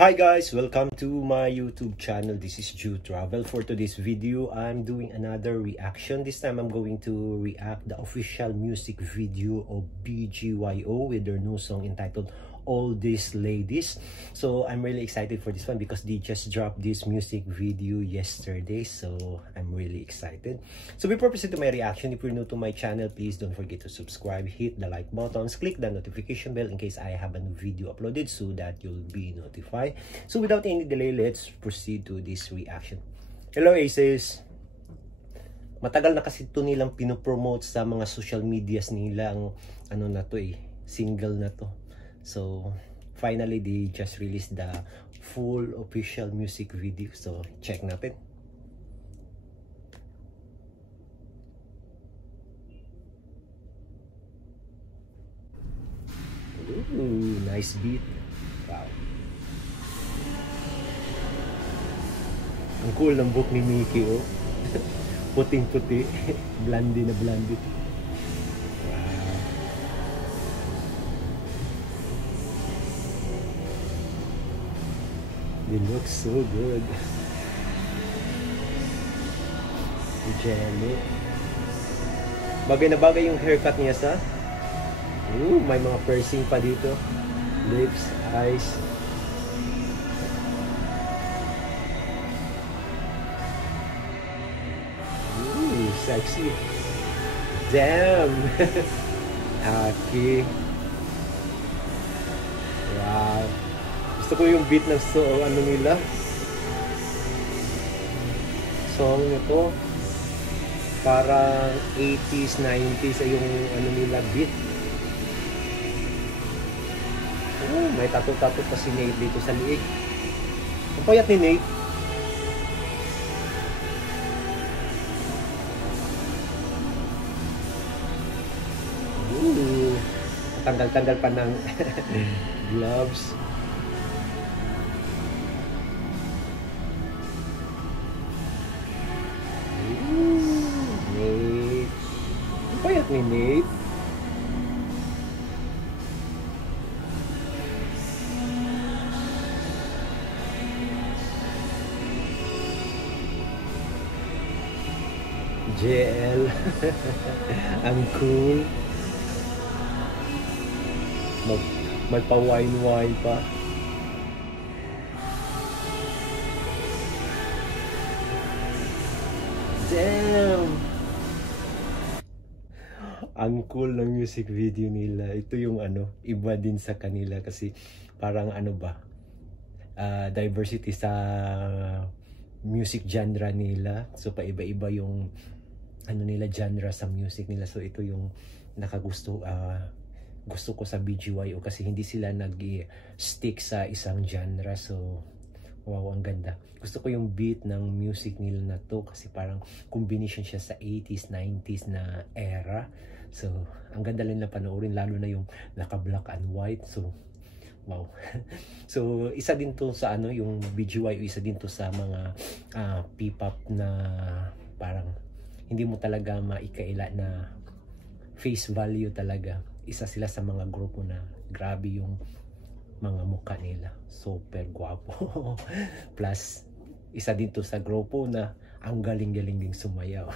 Hi guys, welcome to my YouTube channel. This is Ju Travel. For today's video, I'm doing another reaction. This time I'm going to react the official music video of BGYO with their new song entitled All These Ladies. So I'm really excited for this one because they just dropped this music video yesterday. So I'm really excited. So before proceed to my reaction, if you're new to my channel, please don't forget to subscribe, hit the like buttons, click the notification bell in case I have a new video uploaded so that you'll be notified. So without any delay, let's proceed to this reaction. Hello Aces! Matagal na kasi ito nilang pinopromote sa mga social medias nila ang ano na to single na to. So finally they just released the full official music video. So check natin. Ooh, nice beat. Wow. Ang cool ng book ni Mickey, oh. Puting-puti. Blondie na blondie. Wow. They look so good. Jelly. Bagay na bagay yung haircut niya sa. Ooh, may mga piercing pa dito. Lips, eyes. Ooh, sexy. Damn. Aki. Wow. Gusto ko yung beat ng ano nila. Song nito. Parang 80s, 90s ay yung ano nila beat. Oh, may tato-tato pa si Nate dito sa liig. Ang payat ni Nate. Ooh, tanggal-tanggal pa ng gloves. Ooh, Nate. Ang payat ni Nate. JL. Ang cool. Magpa-wine-wine pa. Damn! Ang cool ng music video nila. Ito yung ano, iba din sa kanila kasi parang ano ba, diversity sa music genre nila. So paiba-iba yung ano nila genre sa music nila. So ito yung nakagusto gusto ko sa BGYO kasi hindi sila nag-stick sa isang genre. So wow, ang ganda. Gusto ko yung beat ng music nila na to kasi parang combination siya sa 80s, 90s na era. So ang ganda lang na panoorin, lalo na yung naka-black and white. So wow. So isa din to sa ano, yung BGYO, isa din to sa mga P-pop na parang hindi mo talaga maikaila na face value talaga. Isa sila sa mga grupo na grabe yung mga mukha nila. Super guwapo. Plus, isa din to sa grupo na ang galing-galing ding sumayaw.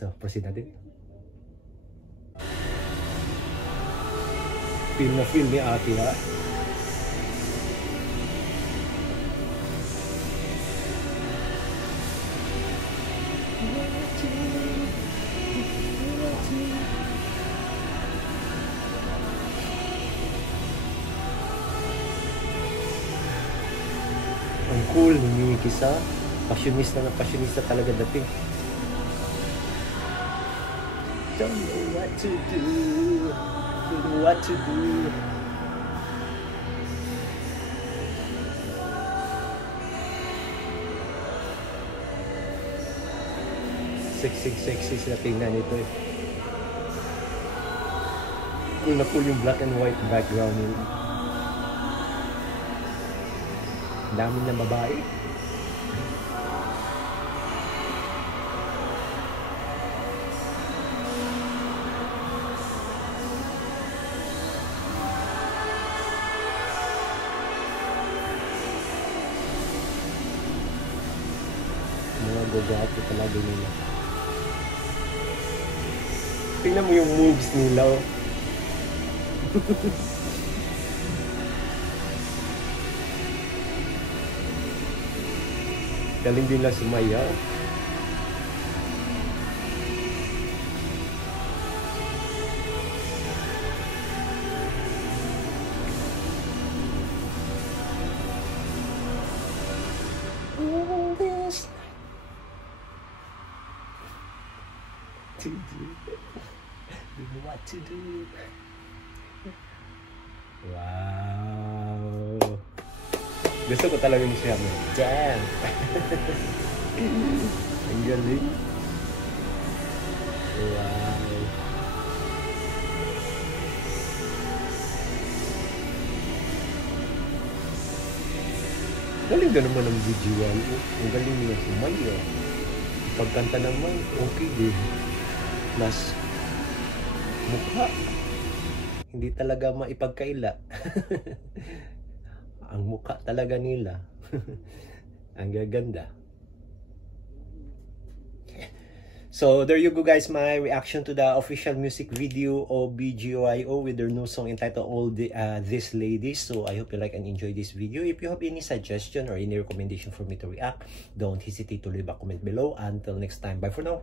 So, proceed natin. Feel na feel ni Ate, ha? Ang cool ni Mickey sa passionista na passionista talaga dati. Don't know what to do, don't know what to do. Sexy sila tingnan ito eh. Cool na cool yung black and white background nila. Dami na babae. gwapo talaga nila. Tingnan mo yung moves nila, oh. Galing din lang sumayaw. To do, you know what to do. Wow. Gusto ko talaga ni siya. Damn. Ang galing. Wow. Galing ka naman ang visual. Ang galing niya sumayo. Pagkanta naman, okay din. Plus, mukha. Hindi talaga maipagkaila. Ang mukha talaga nila. Ang gaganda. So, there you go guys, my reaction to the official music video of BGYO with their new song entitled All These Ladies. So, I hope you like and enjoy this video. If you have any suggestion or any recommendation for me to react, don't hesitate to leave a comment below. Until next time, bye for now.